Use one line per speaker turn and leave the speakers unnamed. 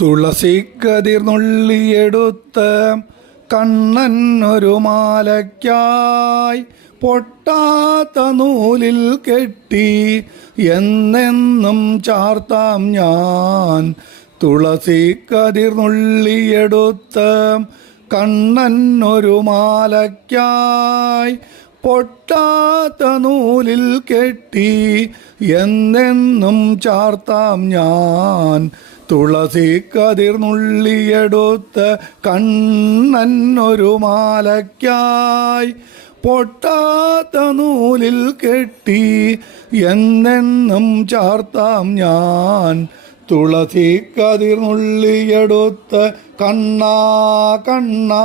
തുളസി കതിർന്നുള്ളിയെടുത്ത് കണ്ണൻ ഒരു മാലയ്ക്കായി പൊട്ടാത്ത നൂലിൽ കെട്ടി എന്നെന്നും ചാർത്താം ഞാൻ. തുളസി കതിർന്നുള്ളിയെടുത്ത് കണ്ണൻ ഒരു മാലയ്ക്കായി പൊട്ടാത്ത നൂലിൽ കെട്ടി എന്നെന്നും ചാർത്താം ഞാൻ. തുളസി കതിർന്നുള്ളിയെടുത്ത് കണ്ണൻ ഒരു മാലയ്ക്കായി പൊട്ടാത്ത നൂലിൽ കെട്ടി എന്നെന്നും ചാർത്താം ഞാൻ. തുളസി കതിർന്നുള്ളിയെടുത്ത് കണ്ണാ കണ്ണാ